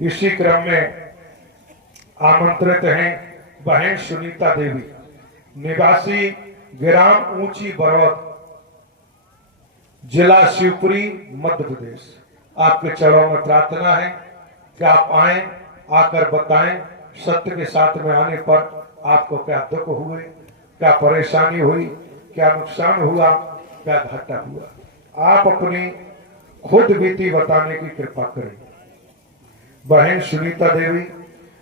इसी क्रम में आमंत्रित हैं बहन सुनीता देवी, निवासी ग्राम ऊंची बरौद, जिला शिवपुरी, मध्य प्रदेश। आपके चरणों में प्रार्थना है कि आप आए, आकर बताएं सत्य के साथ में आने पर आपको क्या दुख हुए, क्या परेशानी हुई, क्या नुकसान हुआ, क्या घाटा हुआ। आप अपनी खुद बीती बताने की कृपा करें। बहन सुनीता देवी,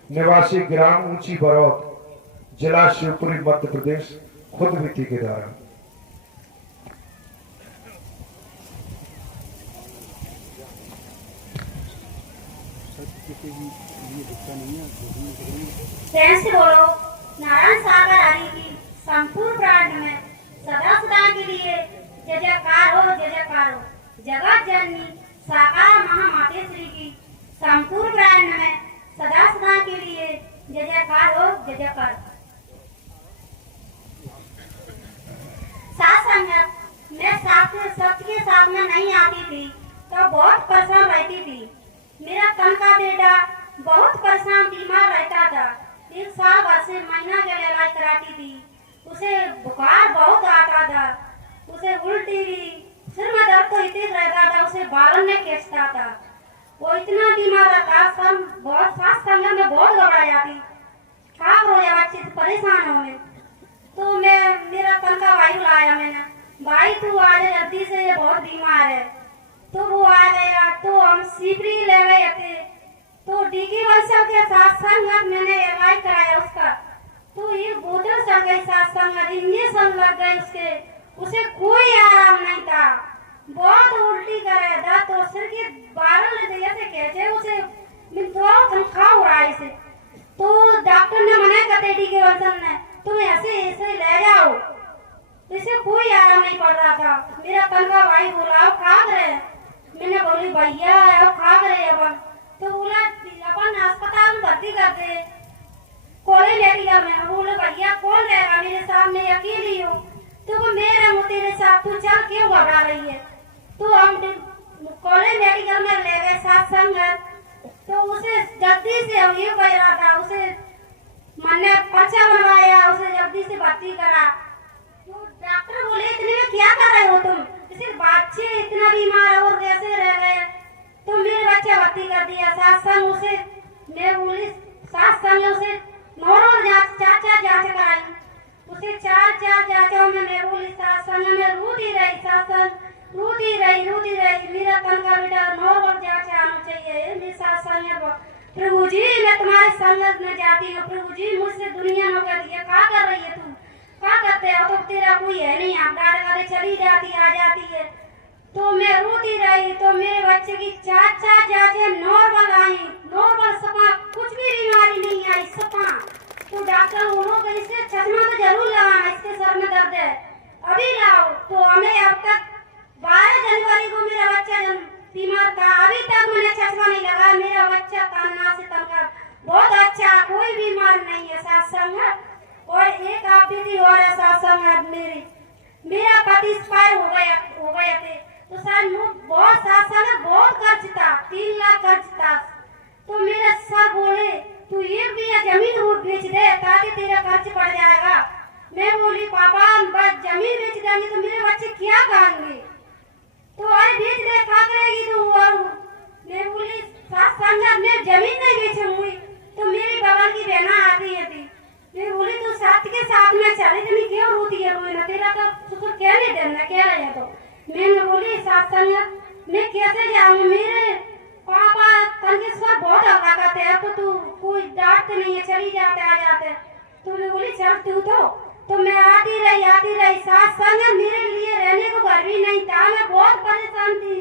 निवासी ग्राम ऊंची बरौद, जिला शिवपुरी, मध्य प्रदेश, खुद बीती के द्वारा। से बोलो। नारायण सागर हरि की संपूर्ण प्राण में सदा सदा के लिए जय जयकार हो, जय जयकार हो। जगत जननी साकार महामातेश्वरी की संपूर्ण प्राण में सदा सदा के लिए जय जयकार हो, जय जयकार। साथ संगत मैं सत्य के साथ में नहीं आती थी तो बहुत परेशान रहती थी। मेरा तन का बेटा बहुत परेशान बीमार रहता था। 1 साल भर से महीना के इलाज कराती थी। उसे बुखार बहुत आता था, उसे उल्टी भी, सिर में दर्द तो इतने रहता था, उसे बालन में खींचता था। वो इतना बीमार रहता, सब बहुत सास संग में बहुत घबरा जाती, खाक हो जाए, अच्छे से परेशान हो मैं। तो मैं मेरा कल का भाई बुलाया मैंने, भाई तू आ जा जल्दी से, ये बहुत बीमार है। तो वो आ गया, तो हम शिवपुरी ले गए थे। तो डीगी वंशल के साथ संगत मैंने इलाज कराया उसका। तो एक बोतल चल गई, साथ संगत इंजेक्शन लग गए उसके, उसे कोई आराम नहीं था। बहुत उल्टी करे, दर्द तो सिर के बारह जैसे कहते उसे थोड़ा तनखा हो रहा है इसे। तो डॉक्टर ने मना कर दिया डीगी वंशल ने, तुम ऐसे ले जाओ। इसे कोई आराम नहीं पड़ रहा था। मेरा कल का भाई बोला खा रहे, मैंने बोली भैया खा रहे अपन। तो बोला अपन अस्पताल में भर्ती कर दे, कॉलेज मेडिकल में। बोले भैया कौन रहेगा मेरे साथ, मैं अकेली हूँ। तो वो मैं रहूँ तेरे साथ, तू चल, क्यों घबरा रही है। तो हम कॉलेज मेडिकल में ले गए साथ संगत। तो उसे जल्दी से हम ये कह रहा था, उसे मैंने पर्चा बनवाया, उसे जल्दी से भर्ती करा। तो डॉक्टर बोले इतने में क्या कर रहे हो तुम, सिर्फ बच्चे इतना बीमार और कैसे रह गए। तो मेरे बच्चे भर्ती कर दिया साथ संग। उसे मैं बोली साथ संग उसे नॉर्मल जांच 4 जांच कराई। उसे 4 जांचों में मैं बोली साथ संग में रोती रही, साथ संग रोती रही। मेरा तन का बेटा नॉर्मल जांच आना चाहिए। मेरे साथ संग प्रभु जी मैं तुम्हारे संगत में जाती हूँ, प्रभु जी मुझसे दुनिया में कर दिया, क्या कर रही है तू, क्या करते हो, तो तेरा कोई है नहीं, आप गाड़े चली जाती आ जाती है। तो मैं रोती रही। तो मेरे बच्चे की 4 जांचें नॉर्मल आई, नॉर्मल सपा, कुछ भी बीमारी नहीं आई, सपा। तो डॉक्टर बोलो इसे चश्मा तो जरूर लगाना, इसके सर में दर्द है, अभी लाओ। तो हमें अब तक 12 जनवरी को मेरा बच्चा बीमार था, अभी तक मैंने चश्मा नहीं लगाया। मेरा बच्चा कान्ना से तनका बहुत अच्छा, कोई बीमार नहीं है साथ संगत। और एक आप भी और है साथ संगत, मेरा पति एक्सपायर हो गए थे। तो सर बहुत साथ संगत बहुत खर्च था, 3 लाख खर्च था। तो मेरे सर बोले तू एक भी जमीन बेच दे ताकि तेरा खर्च पड़ जाएगा। मैं बोली पापा बस जमीन बेच देंगे तो मेरे बच्चे क्या खाएंगे। तो अरे बेच दे, क्या करेगी तू। और मैं बोली साथ संगत मैं जमीन नहीं बेचूंगी। तो मेरी बगल की बहना आती है थी, मैं बोली तू साथ के साथ में चले, इतनी क्यों रोती है, रोना तेरा तो सुसुर क्या नहीं देना क्या रहे। तो मैंने बोली साथ संगत मैं कैसे जाऊँ, मेरे पापा तंकेश्वर बहुत हल्ला करते हैं, तो तू कोई डांटते नहीं है, चली जाते आ जाते। तो मैं बोली चल तू। तो मैं आती रही साथ संगत। मेरे लिए रहने को घर भी नहीं था, मैं बहुत परेशान थी।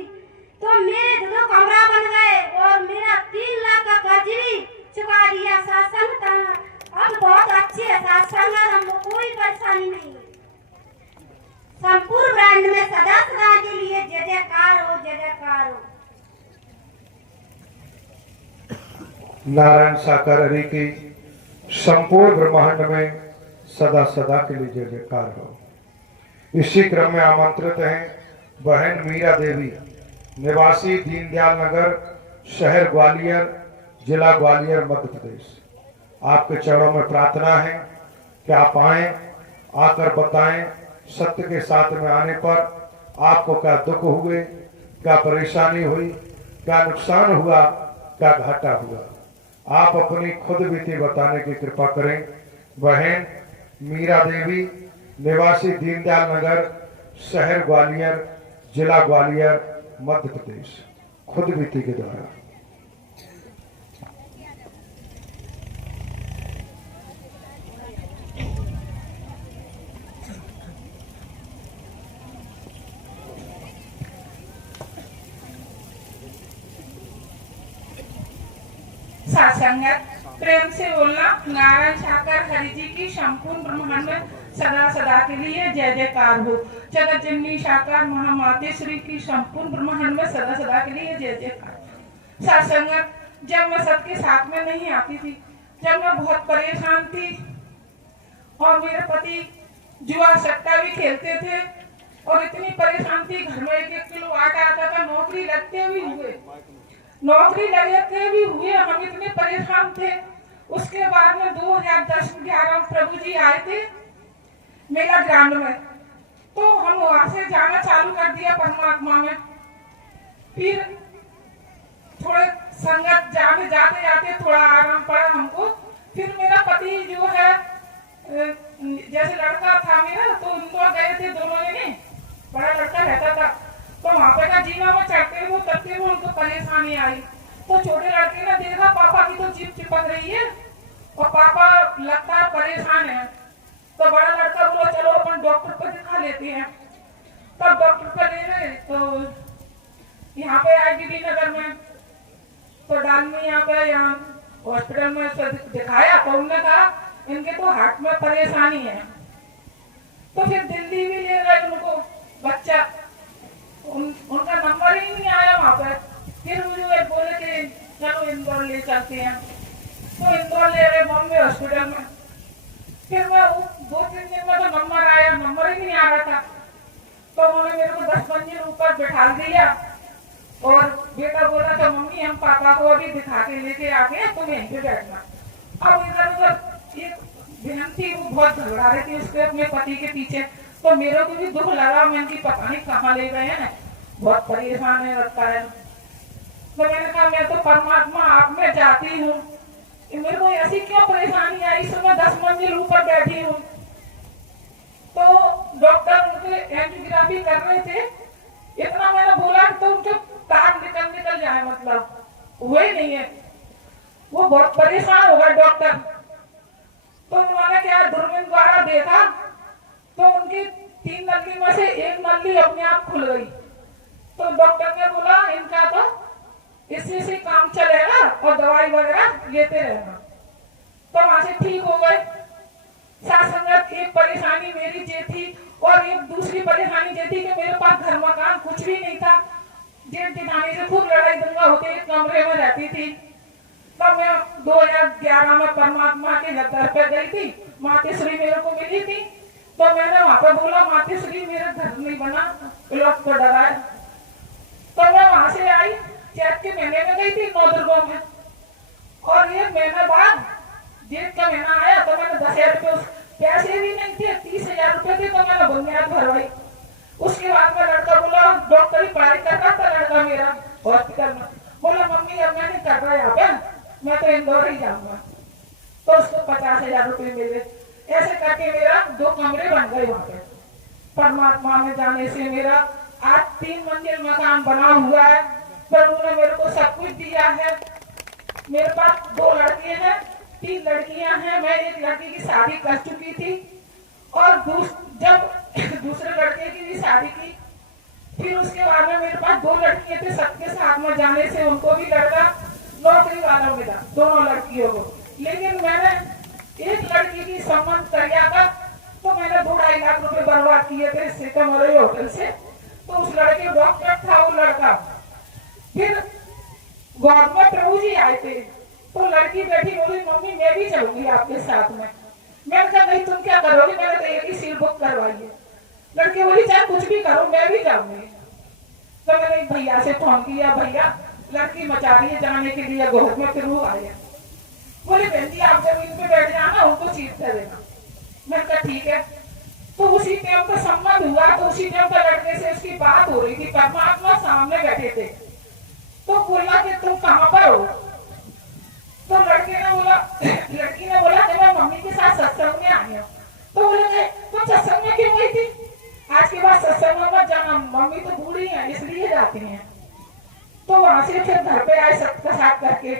तो मेरे 2 कमरा बन गए और मेरा 3 लाख का कर्ज भी चुका दिया साथ संगत। अब बहुत अच्छे है साथ संगत, हम लोग कोई परेशानी नहीं है। संपूर्ण ब्रांड में सदा सदा के लिए जय जयकार हो, जय जयकार हो। नारायण साकार हरि की संपूर्ण ब्रह्मांड में सदा सदा के लिए जय जयकार हो। इसी क्रम में आमंत्रित हैं बहन मीरा देवी, निवासी दीनदयाल नगर, शहर ग्वालियर, जिला ग्वालियर, मध्य प्रदेश। आपके चरणों में प्रार्थना है कि आप आए, आकर बताएं सत्य के साथ में आने पर आपको क्या दुख हुए, क्या परेशानी हुई, क्या नुकसान हुआ, क्या घाटा हुआ। आप अपनी खुद बीती बताने की कृपा करें। बहन मीरा देवी, निवासी दीनदयाल नगर, शहर ग्वालियर, जिला ग्वालियर, मध्य प्रदेश, खुद बीती के द्वारा। सासंगत प्रेम से बोलना। नारायण ठाकर हरि जी की संपूर्ण ब्रह्मांड में सदा सदा के लिए जय जयकार हो। जगत जननी साकार महामाते श्री की संपूर्ण ब्रह्मांड में सदा सदा के लिए जय जयकार। सासंगत जब मैं सबके साथ में नहीं आती थी, जब मैं बहुत परेशान थी और मेरे पति जुआ सट्टा भी खेलते थे और इतनी परेशान थी, घर में 1-1 किलो आटा आता था, नौकरी लगते भी हुए हम इतने परेशान थे। उसके बाद में 2010-11 प्रभु जी आए थे मेला ग्राउंड में, तो हम वहां से जाना चालू कर दिया परमात्मा में। फिर थोड़े संगत जाते जाते थोड़ा आराम पड़ा हमको। फिर मेरा पति जो है जैसे लड़का था मेरा, तो इंदौर गए थे दोनों जने, बड़ा लड़का रहता था, तो वहां पे का जीना में चढ़ते हुए उतरते हुए उनको परेशानी आई। तो छोटे लड़के ने देखा पापा की तो जीभ चिपक रही है और पापा लगता है परेशान है, तो बड़ा लड़का बोला चलो अपन डॉक्टर पर दिखा लेते हैं। तब डॉक्टर पर ले गए, तो यहाँ पे आए डी नगर में, तो डालमी यहाँ हॉस्पिटल में दिखाया, तो उन्होंने कहा इनके तो हार्ट में परेशानी है। तो फिर दिल्ली भी ले गए उनको, बच्चा उनका नंबर ही नहीं आया वहां पर। फिर मुझे बोले कि चलो इंदौर ले चलते हैं, तो इंदौर ले गए बॉम्बे हॉस्पिटल में। फिर मैं 2-3 दिन में तो नंबर आया, नंबर ही नहीं आ रहा था, तो उन्होंने मेरे को 10 मंजिल ऊपर बैठा दिया और बेटा बोला था मम्मी हम पापा को अभी दिखा के लेके आके तुम यहीं पे बैठना। अब इधर उधर एक बहन थी, वो बहुत झगड़ा रही थी उसके अपने पति के पीछे, तो मेरे को भी दुख लगा, मैं इनकी पता नहीं कहाँ ले गए हैं, बहुत परेशान है लगता है। तो मैंने कहा मैं तो परमात्मा आप में जाती हूँ, मेरे को ऐसी क्यों परेशानी आई, इसमें 10 मंजिल ऊपर बैठी हूँ। तो डॉक्टर उनके एंजियोग्राफी कर रहे थे, इतना मैंने बोला तो उनके तार निकल जाए, मतलब हुए नहीं है, वो बहुत परेशान हो गए डॉक्टर। तो उन्होंने क्या दूरबीन द्वारा देखा, तो उनकी 3 नली में से 1 नली अपने आप खुल गई। तो डॉक्टर ने बोला इनका तो इससे से काम चलेगा और दवाई वगैरह लेते रहना, तो वहां से ठीक हो गए। सासंगत एक परेशानी मेरी ये थी और एक दूसरी परेशानी ये थी कि मेरे पास घर मकान कुछ भी नहीं था। जेठ जेठानी से खूब लड़ाई दंगा होते, एक कमरे में रहती थी। तब मैं 2011 में परमात्मा के दर पे गई थी, मातेश्वरी मेरे को मिली थी, तो मैंने वहां पर बोला मातेश्वरी मेरा घर नहीं बना, प्लॉट को डराया। तो मैं वहां से आई, चैत के महीने में गई थी नौदुर्गों में, और 1 महीने बाद जेठ का महीना आया तो मैंने 10,000 रुपये, पैसे भी नहीं थे, 30,000 रुपये थे, तो मैंने बुनियाद भरवाई। उसके बाद में लड़का बोला डॉक्टरी पढ़ाई कर रहा था लड़का मेरा हॉस्पिटल में, बोला मम्मी अब मैं नहीं कर रहा यहाँ पे, मैं तो इंदौर ही जाऊंगा। तो उसको 50,000 रुपये मिले। ऐसे करके मेरा 2 कमरे बन गए वहां पे। परमात्मा में जाने से मेरा आज 3 मंजिल मकान बना हुआ है, प्रभु ने मेरे को सब कुछ दिया है। मेरे पास 2 लड़के हैं, 3 लड़कियां हैं। मैं एक लड़की की शादी कर चुकी थी और जब दूसरे लड़के की भी शादी की, फिर उसके बाद में मेरे पास 2 लड़कियां थे, सबके साथ में जाने से उनको भी लड़का नौकरी वाला मिला, दोनों लड़कियों को। लेकिन मैंने एक लड़की की संबंध कर लिया था, तो मैंने 2-2.5 लाख रुपए बर्बाद किए थे सिकमरई होटल से। तो उस लड़के डॉक्टर था वो लड़का। फिर गॉड में प्रभु जी आए थे, तो लड़की बैठी बोली मम्मी मैं भी चलूंगी आपके साथ में। मैंने कहा नहीं तुम क्या करोगी, मैंने तो एक ही सीट बुक करवाई है। लड़की बोली चाहे कुछ भी करो मैं भी जाऊंगी। तो मैंने भैया से फोन किया, भैया लड़की मचा रही है जाने के लिए गोद में, फिर वो आया बोले बहन जी आप जमीन पे बैठ जाना, उनको चीज दे देना। मैंने कहा ठीक है। तो उसी टाइम पर संबंध हुआ, तो उसी टाइम पर लड़के से उसकी बात हो रही थी, परमात्मा सामने बैठे थे। तो बोला कि तुम कहाँ पर हो? तो लड़की ने बोला कि मैं मम्मी के साथ सत्संग में आई हूँ। तो बोले तुम सत्संग में क्यों गई थी? आज के बाद सत्संग में मत जाना, मम्मी तो बूढ़ी है इसलिए जाती हैं। तो वहां से फिर घर पे आए सबका साथ करके।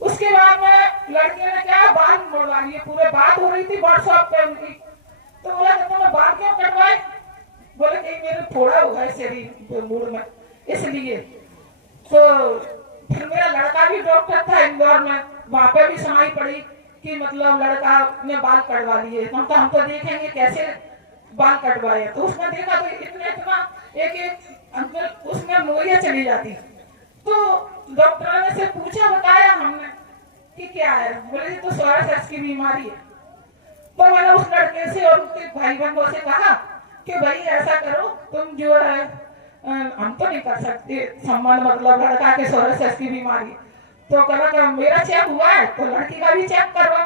उसके बाद में लड़के ने क्या बाल मुड़वा लिए, पूरे बात हो रही थी व्हाट्सएप पे उनकी। तो बोला कि तुमने बाल क्यों कटवाए? बोले कि मेरे फोड़ा हुआ है शरीर मूड में इसलिए। तो फिर मेरा लड़का भी डॉक्टर था इंदौर में, वहां पे भी सुनाई पड़ी कि मतलब लड़का ने बाल कटवा लिए। हम तो देखेंगे कैसे बाल कटवाए। तो उसने देखा तो इतना एक अंकल उसमें मोरिया चली जाती। तो डॉक्टर ने से पूछा, बताया हमने कि क्या है? बोले तो सोरायसिस की बीमारी है। तो मैंने उस लड़के से और उसके भाई बंधुओं से कहा कि भाई ऐसा करो, तुम जो है हम तो नहीं कर सकते संबंध, मतलब लड़का के सोरायसिस की बीमारी। तो कहा कि मेरा चेक हुआ है तो लड़की का भी चेक करवा।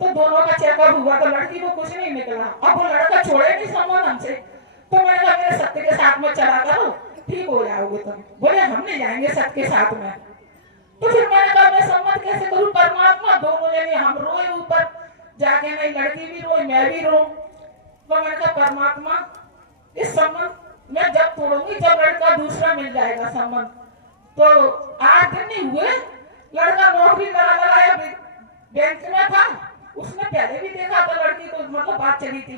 तो दोनों का चेकअप हुआ तो लड़की को कुछ नहीं निकला। अब वो लड़का छोड़े नहीं संबंध हमसे। तो मैंने कहा मेरे सत्य के साथ में चला करो, ठीक हो जाओगे तुम। बोले हम नहीं जाएंगे सत्य के साथ में। तो फिर मैंने कहा मैं संबंध कैसे करूं? परमात्मा दोनों जने हम रोए ऊपर जाके, नहीं लड़की भी रोई मैं भी रो। तो मैंने कहा परमात्मा इस संबंध मैं जब तोड़ूंगी जब लड़का दूसरा मिल जाएगा संबंध। तो 8 दिन नहीं हुए, लड़का नौकरी लगाया बैंक में था। उसने पहले भी देखा था लड़की को, मतलब बात चली थी,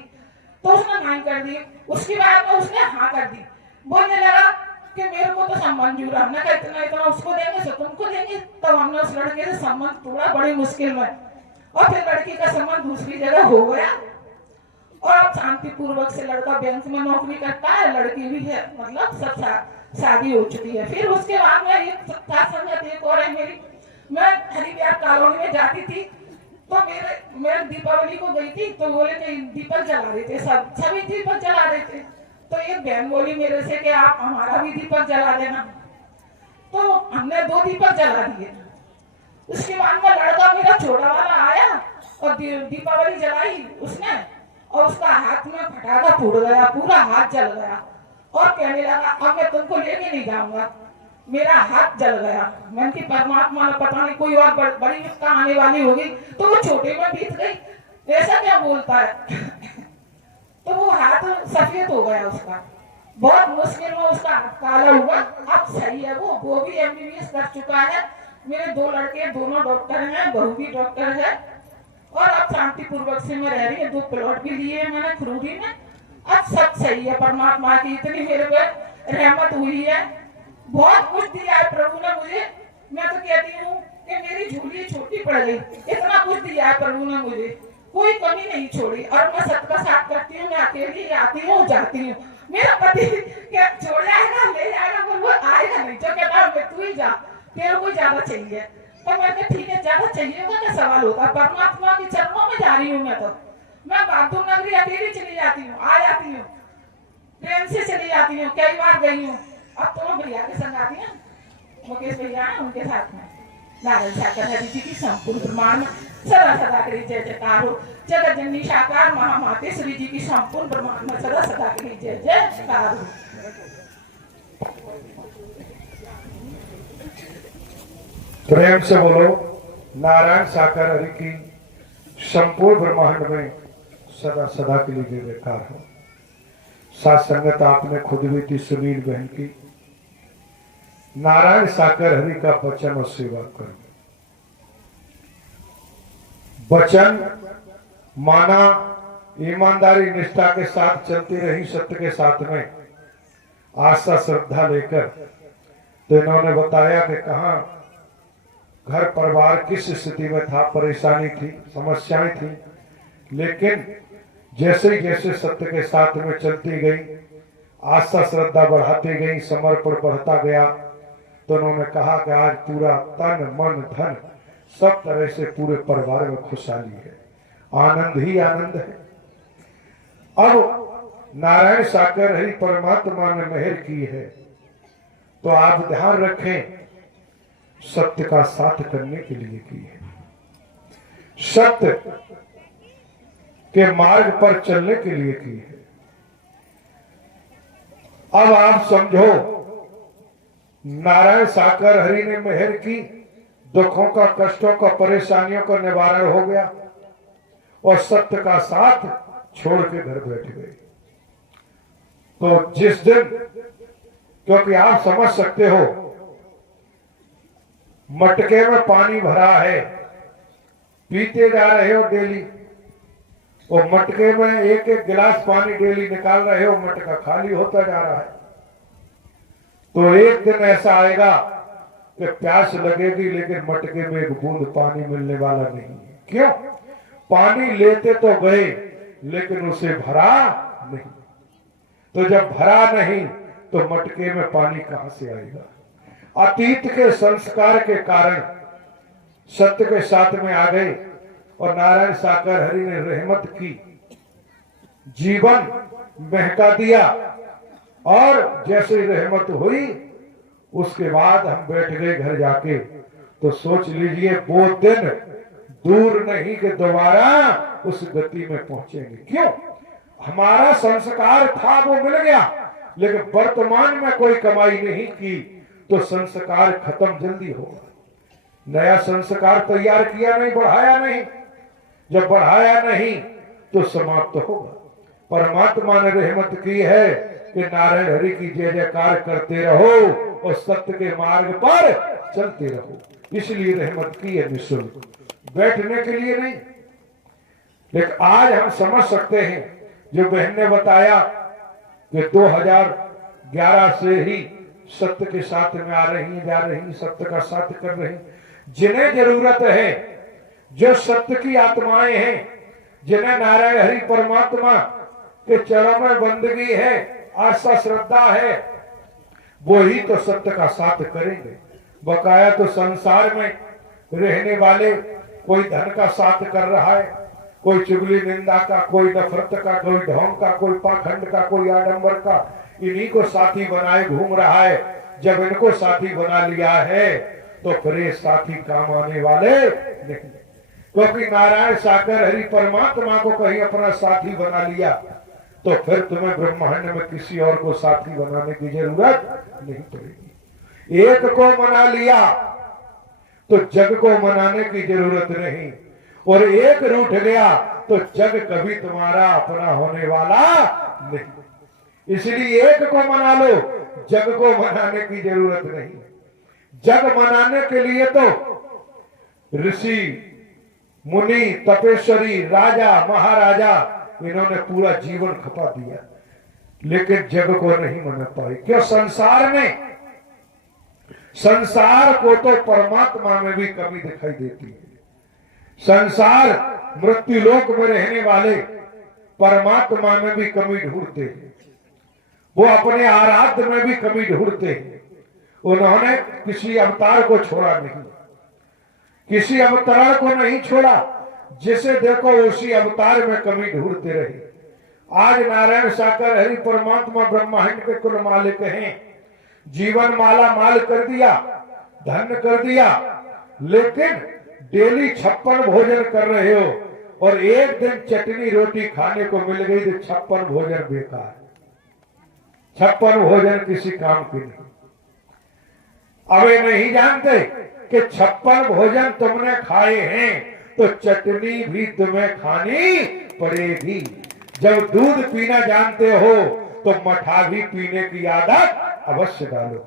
तो उसने नहीं कर दी। उसके बाद में उसने हाँ कर दी। बोलने लगा कि मेरे को तो संबंध जुड़ा। हमने कहा इतना उसको देंगे सो तुमको देंगे। तब हमने उस लड़के से संबंध तोड़ा बड़ी मुश्किल में, और फिर लड़की का संबंध दूसरी जगह हो गया। और अब शांति पूर्वक से लड़का बैंक में नौकरी करता है, लड़की भी है, मतलब सब शादी हो चुकी है। फिर उसके बाद में एक संगत एक और है मेरी, मैं हरिबिहार कॉलोनी में जाती थी। तो मैं दीपावली को गई थी, तो बोले कि दीपक जला रहे थे, सभी दीपक जला रहे थे। तो एक बहन बोली मेरे से कि आप हमारा भी दीपक जला देना। तो हमने 2 दीपक जला दिए। उसके बाद में लड़का मेरा छोटा वाला आया और दीपावली जलाई उसने, और उसका हाथ में फटाका फूट गया, पूरा हाथ जल गया। और कहने लगा अब मैं तुमको लेके नहीं जाऊंगा, मेरा हाथ जल गया। मैंने कि परमात्मा ने पता नहीं कोई और बड़ी विपदा आने वाली होगी, तो वो छोटे में बीत गई, ऐसा क्या बोलता है। तो वो हाथ सफेद हो गया उसका, बहुत मुश्किल में उसका काला हुआ। अब सही है, वो भी MBBS कर चुका है। मेरे 2 लड़के दोनों डॉक्टर हैं, बहू भी डॉक्टर है। और अब शांति पूर्वक से मैं रह रही है। 2 प्लॉट भी लिए हैं मैंने खरूरी में। अब सब सही है, परमात्मा की इतनी मेरे पे रहमत हुई है। बहुत कुछ दिया है प्रभु ने मुझे। मैं तो कहती हूँ कि मेरी झोली छोटी पड़ गई, इतना कुछ दिया है प्रभु ने मुझे, कोई कमी नहीं छोड़ी। और मैं सबका साथ करती हूँ, मैं अकेली आती हूँ जाती हूँ। मेरा पति क्या छोड़ जाएगा ले जाएगा, पर वो आएगा नहीं। जो कहता है तू ही जा, तेरे को ज्यादा चाहिए। तो मैं कहती ठीक है, ज्यादा चाहिए होगा क्या सवाल होता है। परमात्मा के चरणों में जा रही हूँ मैं बहादुर नगरी अकेली चली जाती हूँ, आ जाती हूँ, ट्रेन से चली जाती हूँ, कई बार गई हूँ। अब तो भैया के संग आती है, मुकेश भैया है, उनके साथ में नारायण साकार हरि जी की संपूर्ण ब्रह्मांड सदा सदा करी जय जयकार हो। जगत जननी साकार महामाते श्री जी की संपूर्ण ब्रह्मांड में सदा सदा करी जय जयकार हो। प्रेम से बोलो नारायण साकार हरि की संपूर्ण ब्रह्मांड में सदा सदा के लिए जय जयकार हो। साथ संगत आपने खुद भी थी सुनील बहन की। नारायण साकर हरि का वचन और सेवा करो। वचन माना ईमानदारी निष्ठा के साथ चलती रही, सत्य के साथ में आस्था श्रद्धा लेकर। तो इन्होंने बताया कि कहाँ घर परिवार किस स्थिति में था, परेशानी थी, समस्याएं थी, लेकिन जैसे जैसे सत्य के साथ में चलती गई, आस्था श्रद्धा बढ़ाती गई, समर्पण बढ़ता गया, तो उन्होंने कहा कि आज पूरा तन मन धन सब तरह से पूरे परिवार में खुशहाली है, आनंद ही आनंद है। अब नारायण साकर हरि परमात्मा ने मेहर की है, तो आप ध्यान रखें सत्य का साथ करने के लिए की है, सत्य के मार्ग पर चलने के लिए की है। अब आप समझो, नारायण साकर हरि ने मेहर की, दुखों का, कष्टों का, परेशानियों का निवारण हो गया और सत्य का साथ छोड़ के घर बैठ गए। तो जिस दिन, क्योंकि आप समझ सकते हो, मटके में पानी भरा है, पीते जा रहे हो डेली, और मटके में एक एक गिलास पानी डेली निकाल रहे हो, मटका खाली होता जा रहा है। तो एक दिन ऐसा आएगा कि प्यास लगेगी लेकिन मटके में एक बूंद पानी मिलने वाला नहीं है। क्यों? पानी लेते तो गए लेकिन उसे भरा नहीं। तो जब भरा नहीं तो मटके में पानी कहां से आएगा? अतीत के संस्कार के कारण सत्य के साथ में आ गए और नारायण साकर हरि ने रहमत की, जीवन महका दिया, और जैसे रहमत हुई उसके बाद हम बैठ गए घर जाके। तो सोच लीजिए वो दिन दूर नहीं कि दोबारा उस गति में पहुंचेंगे। क्यों? हमारा संस्कार था वो मिल गया, लेकिन वर्तमान में कोई कमाई नहीं की तो संस्कार खत्म जल्दी होगा। नया संस्कार तैयार किया नहीं, बढ़ाया नहीं, जब बढ़ाया नहीं तो समाप्त होगा। परमात्मा ने रहमत की है कि नारायण हरि की जय जयकार करते रहो और सत्य के मार्ग पर चलते रहो। इसलिए रहमत की है निःशुल्क, बैठने के लिए नहीं। लेकिन आज हम समझ सकते हैं, जो बहन ने बताया कि 2011 से ही सत्य के साथ में आ रही, जा रही, सत्य का साथ कर रही। जिन्हें जरूरत है, जो सत्य की आत्माएं हैं, जिन्हें नारायण हरि परमात्मा के चरणों में बंदगी है, आस्था श्रद्धा है, वो ही तो सत्य का साथ करेंगे। बकाया तो संसार में रहने वाले कोई धन का साथ कर रहा है, कोई चुगली निंदा का, कोई नफरत का, कोई ढोंग का, कोई पाखंड का, कोई आडंबर का, इन्हीं को साथी बनाए घूम रहा है। जब इनको साथी बना लिया है तो फिर ये साथी काम आने वाले नहीं, क्योंकि नारायण साकर हरि परमात्मा को कहीं अपना साथी बना लिया तो फिर तुम्हें ब्रह्मांड में किसी और को साथी बनाने की जरूरत नहीं पड़ेगी। एक को मना लिया तो जग को मनाने की जरूरत नहीं, और एक रूठ गया तो जग कभी तुम्हारा अपना होने वाला नहीं। इसलिए एक को मना लो, जग को मनाने की जरूरत नहीं। जग मनाने के लिए तो ऋषि मुनि, तपेश्वरी, राजा, महाराजा, इन्होंने पूरा जीवन खपा दिया, लेकिन जग को नहीं मना पाए। क्यों? संसार को तो परमात्मा में भी कमी दिखाई देती है। संसार मृत्यु लोक में रहने वाले परमात्मा में भी कमी ढूंढते हैं, वो अपने आराध्य में भी कमी ढूंढते हैं। उन्होंने किसी अवतार को छोड़ा नहीं, किसी अवतार को नहीं छोड़ा, जिसे देखो उसी अवतार में कमी ढूंढते रहे। आज नारायण साकर हरि परमात्मा ब्रह्मांड के कुल मालिक हैं, जीवन माला माल कर दिया, धन कर दिया, लेकिन डेली 56 भोजन कर रहे हो और एक दिन चटनी रोटी खाने को मिल गई तो 56 भोजन बेकार। 56 भोजन किसी काम के नहीं। अब ये नहीं जानते कि 56 भोजन तुमने खाए हैं तो चटनी भी तुम्हें खानी पड़ेगी। जब दूध पीना जानते हो तो मठा भी पीने की आदत अवश्य डालो।